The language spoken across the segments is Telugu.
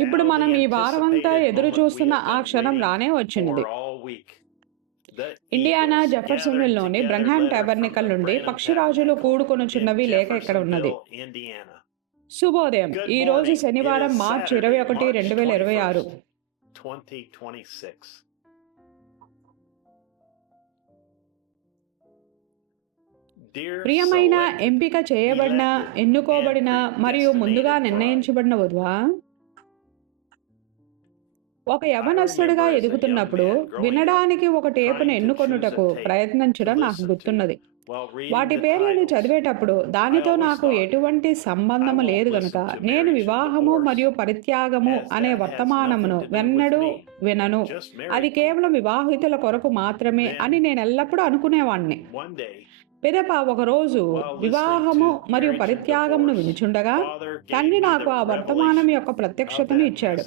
ఇప్పుడు మనం ఈ వారమంతా ఎదురు చూస్తున్న ఆ క్షణం రానే వచ్చినది. ఇండియానా జెఫర్సన్విల్లోని బ్రన్హామ్ టాబర్నికల్ నుండి పక్షిరాజులు కూడుకొనుచున్నవి లేఖ ఇక్కడ ఉన్నది. శుభోదయం. ఈ రోజు శనివారం మార్చి 21, 2026. ప్రియమైన, ఎంపిక చేయబడిన, ఎన్నుకోబడిన మరియు ముందుగా నిర్ణయించబడిన వధువా, ఒక యవనస్తుడిగా ఎదుగుతున్నప్పుడు వినడానికి ఒక టేపును ఎన్నుకొనుటకు ప్రయత్నించడం నాకు గుర్తున్నది. వాటి పేర్లను చదివేటప్పుడు దానితో నాకు ఎటువంటి సంబంధము లేదు గనుక నేను వివాహము మరియు పరిత్యాగము అనే వర్తమానమును వెన్నడూ వినను. అది కేవలం వివాహితుల కొరకు మాత్రమే అని నేను ఎల్లప్పుడూ అనుకునేవాణ్ణి. పిదప ఒకరోజు వివాహము మరియు పరిత్యాగమును వినుచుండగా తండ్రి నాకు ఆ వర్తమానం యొక్క ప్రత్యక్షతను ఇచ్చాడు.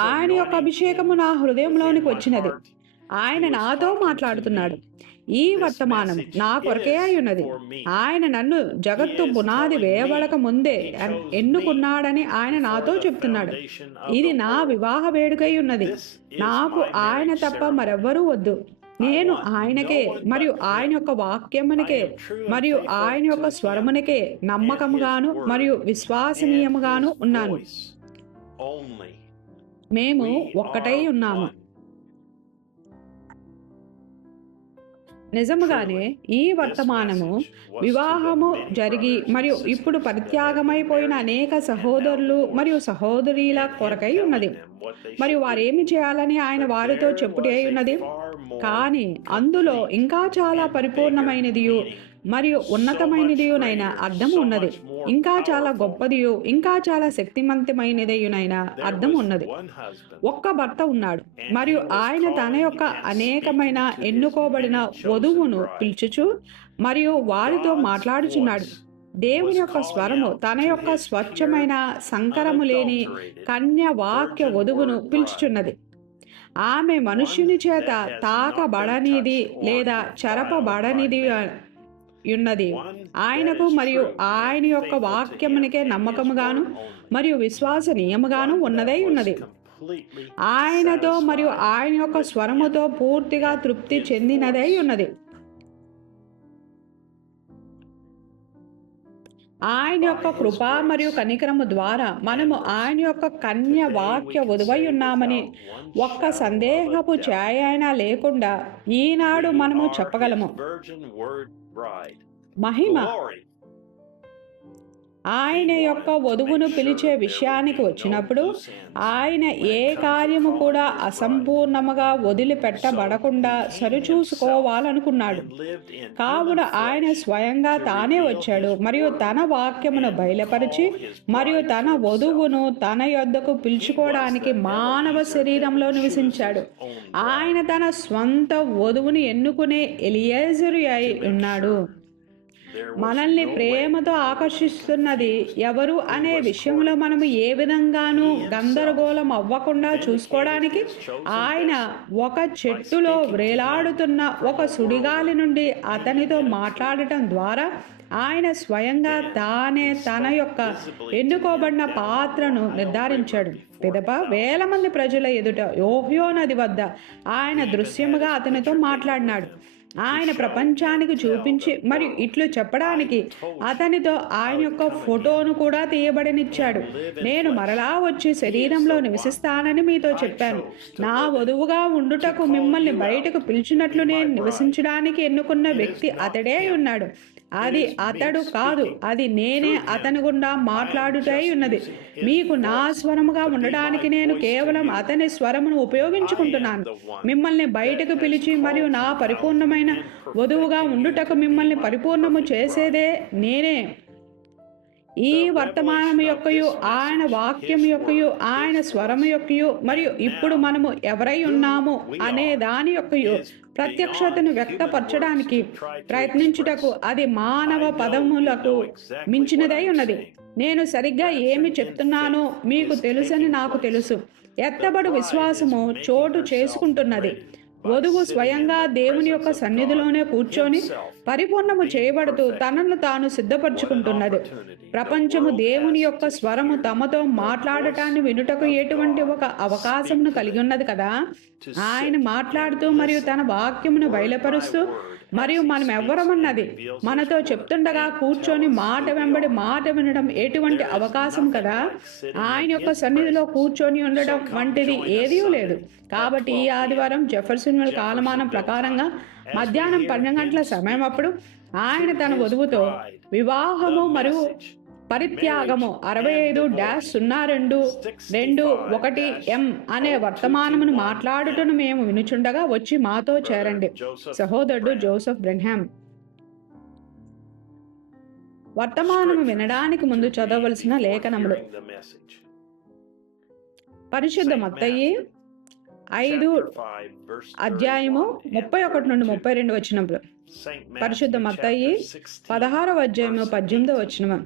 ఆయన యొక్క అభిషేకము నా హృదయంలోనికి వచ్చినది. ఆయన నాతో మాట్లాడుతున్నాడు. ఈ వర్తమానం నా కొరకే అయి ఉన్నది. ఆయన నన్ను జగత్తు పునాది వేయబడక ముందే ఎన్నుకున్నాడని ఆయన నాతో చెప్తున్నాడు. ఇది నా వివాహ వేడుకై ఉన్నది. నాకు ఆయన తప్ప మరెవ్వరూ వద్దు. నేను ఆయనకే మరియు ఆయన యొక్క వాక్యమునికే మరియు ఆయన యొక్క స్వరమునికే నమ్మకముగాను మరియు విశ్వసనీయముగాను ఉన్నాను. మేము ఒక్కటై ఉన్నాము. నిజముగానే ఈ వర్తమానము వివాహము జరిగి మరియు ఇప్పుడు పరిత్యాగమైపోయిన అనేక సహోదరులు మరియు సహోదరీల కొరకై ఉన్నది. మరియు వారేమి చేయాలని ఆయన వారితో చెప్పుటే ఉన్నది. కానీ అందులో ఇంకా చాలా పరిపూర్ణమైనదియు మరియు ఉన్నతమైనదియునైన అర్థం ఉన్నది. ఇంకా చాలా గొప్పదియు ఇంకా చాలా శక్తివంతమైనదియునైన అర్థం ఉన్నది. ఒక్క భర్త ఉన్నాడు మరియు ఆయన తన యొక్క అనేకమైన ఎన్నుకోబడిన వధువును పిలుచుచు మరియు వారితో మాట్లాడుచున్నాడు. దేవుని యొక్క స్వరము తన యొక్క స్వచ్ఛమైన సంకరము లేని కన్య వాక్య వధువును పిలుచుచున్నది. ఆమె మనుష్యుని చేత తాకబడనిది లేదా చెరపబడనిది ఉన్నది. ఆయనకు మరియు ఆయన యొక్క వాక్యమునికే నమ్మకముగాను మరియు విశ్వసనీయముగాను ఉన్నదై ఉన్నది. ఆయనతో మరియు ఆయన యొక్క స్వరముతో పూర్తిగా తృప్తి చెందినదై ఉన్నది. ఆయన యొక్క కృప మరియు కనికరము ద్వారా మనము ఆయన యొక్క కన్య వాక్య వధువై ఉన్నామని ఒక్క సందేహపు ఛాయ లేకుండా ఈనాడు మనము చెప్పగలము. మహిమ ఆయన యొక్క వధువును పిలిచే విషయానికి వచ్చినప్పుడు ఆయన ఏ కార్యము కూడా అసంపూర్ణముగా వదిలిపెట్టబడకుండా సరిచూసుకోవాలనుకున్నాడు. కావున ఆయన స్వయంగా తానే వచ్చాడు మరియు తన వాక్యమును బయలుపరిచి మరియు తన వధువును తన యొద్దకు పిలుచుకోవడానికి మానవ శరీరంలో నివసించాడు. ఆయన తన స్వంత వధువుని ఎన్నుకునే ఎలియేజరు అయి ఉన్నాడు. మనల్ని ప్రేమతో ఆకర్షిస్తున్నది ఎవరు అనే విషయంలో మనము ఏ విధంగానూ గందరగోళం అవ్వకుండా చూసుకోవడానికి ఆయన ఒక చెట్టులో వ్రేలాడుతున్న ఒక సుడిగాలి నుండి అతనితో మాట్లాడటం ద్వారా ఆయన స్వయంగా తానే తన యొక్క ఎన్నుకోబడిన పాత్రను నిర్ధారించాడు. పిదప వేల మంది ప్రజల ఎదుట యోహో నది వద్ద ఆయన దృశ్యముగా అతనితో మాట్లాడినాడు. ఆయన ప్రపంచానికి చూపించి మరియు ఇట్లు చెప్పడానికి అతనితో ఆయన యొక్క ఫోటోను కూడా తీయబడనిచ్చాడు. నేను మరలా వచ్చి శరీరంలో నివసిస్తానని మీతో చెప్పాను. నా వధువుగా ఉండుటకు మిమ్మల్ని బయటకు పిలిచినట్లు నేను నివసించడానికి ఎన్నుకున్న వ్యక్తి అతడే ఉన్నాడు. అది అతడు కాదు, అది నేనే అతని గుండా మాట్లాడుటై ఉన్నది. మీకు నా స్వరముగా ఉండడానికి నేను కేవలం అతని స్వరమును ఉపయోగించుకుంటున్నాను. మిమ్మల్ని బయటకు పిలిచి మరియు నా పరిపూర్ణమైన వధువుగా ఉండుటకు మిమ్మల్ని పరిపూర్ణము చేసేదే నేనే. ఈ వర్తమానము యొక్కయు ఆయన వాక్యం యొక్కయు ఆయన స్వరము యొక్కయు మరియు ఇప్పుడు మనము ఎవరై ఉన్నాము అనే దాని యొక్కయు ప్రత్యక్షతను వ్యక్తపరచడానికి ప్రయత్నించుటకు అది మానవ పదములకు మించినదై ఉన్నది. నేను సరిగ్గా ఏమి చెప్తున్నానో మీకు తెలుసని నాకు తెలుసు. ఎత్తబడు విశ్వాసము చోటు చేసుకుంటున్నది. వధువు స్వయంగా దేవుని యొక్క సన్నిధిలోనే కూర్చొని పరిపూర్ణము చేయబడుతూ తనను తాను సిద్ధపరచుకుంటున్నది. ప్రపంచము దేవుని యొక్క స్వరము తమతో మాట్లాడటాన్ని వినుటకు ఎటువంటి ఒక అవకాశమును కలిగి ఉన్నది కదా. ఆయన మాట్లాడుతూ మరియు తన వాక్యమును బయలుపరుస్తూ మరియు మనం ఎవ్వరమన్నది మనతో చెప్తుండగా కూర్చొని మాట వెంబడి మాట వినడం ఎటువంటి అవకాశం కదా. ఆయన యొక్క సన్నిధిలో కూర్చొని ఉండడం వంటిది ఏదీ లేదు. కాబట్టి ఈ ఆదివారం జెఫర్సన్విల్ కాలమానం ప్రకారంగా మధ్యాహ్నం 12 గంటల సమయం అప్పుడు ఆయన తన వధువుతో వివాహము మరియు పరిత్యాగము 65-02-21M అనే వర్తమానమును మాట్లాడుటను మేము వినుచుండగా వచ్చి మాతో చేరండి. సహోదరుడు జోసెఫ్ బ్రెన్హామ్. వర్తమానము వినడానికి ముందు చదవవలసిన లేఖనములు. పరిశుద్ధ మత్తయి 5:31-32 పరిశుద్ధ మత్తయి 16:18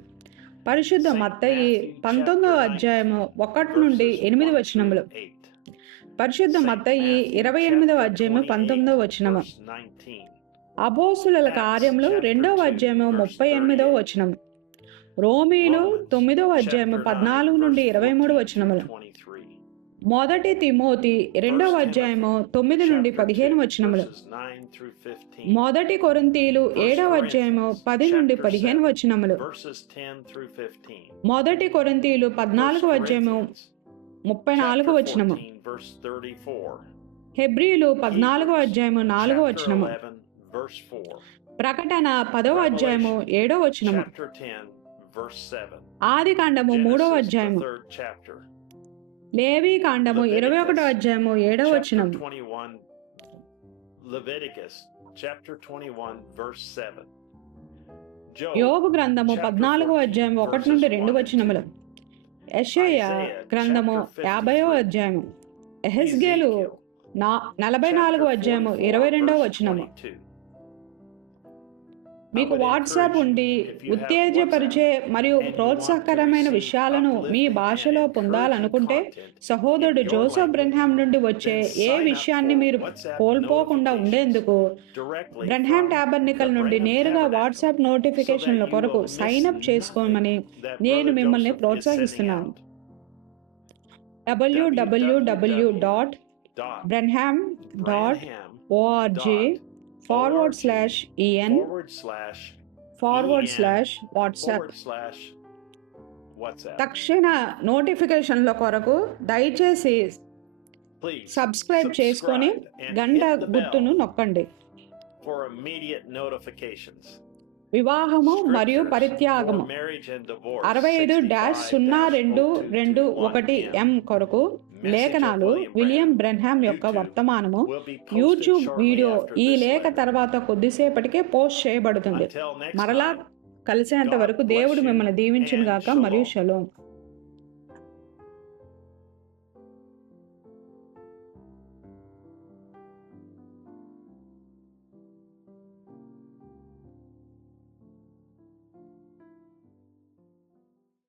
పరిశుద్ధ మత్తయి 19:1-8 పరిశుద్ధ మత్తయి 28:19 అపోస్తుల కార్యములు 2:38 రోమీలు 9:14-23 మొదటి తిమోతి 2:9-15 మొదటి కొరింథీలు 7:10-15 మొదటి కొరింథీలు 14:34 హెబ్రీలు 14:4 ప్రకటన 10:7 ఆది కాండము 3:, లేవీ కాండము 21:7 యోబు గ్రంథము 14:1-2 యెషయా గ్రంథము 50:, యెహెజ్కేలు 44:22 మీకు వాట్సాప్ ఉండి ఉత్తేజపరిచే మరియు ప్రోత్సాహకరమైన విషయాలను మీ భాషలో పొందాలనుకుంటే సహోదరుడు జోసెఫ్ బ్రెన్హామ్ నుండి వచ్చే ఏ విషయాన్ని మీరు కోల్పోకుండా ఉండేందుకు బ్రెన్హామ్ టాబర్నికల్ నుండి నేరుగా వాట్సాప్ నోటిఫికేషన్ల కొరకు సైన్ అప్ చేసుకోమని నేను మిమ్మల్ని ప్రోత్సహిస్తున్నాను. www.branham.org/en/WhatsApp తక్షణ నోటిఫికేషన్ల కొరకు దయచేసి సబ్స్క్రైబ్ చేసుకొని గంట గుర్తును నొక్కండి. వివాహము మరియు పరిత్యాగము 65-02-21M కొరకు లేఖనాలు విలియం బ్రెన్హామ్ యొక్క వర్తమానము యూట్యూబ్ వీడియో ఈ లేఖ తర్వాత కొద్దిసేపటికే పోస్ట్ చేయబడుతుంది. మరలా కలిసేంత వరకు దేవుడు మిమ్మల్ని దీవించును గాక మరియు షలోమ్.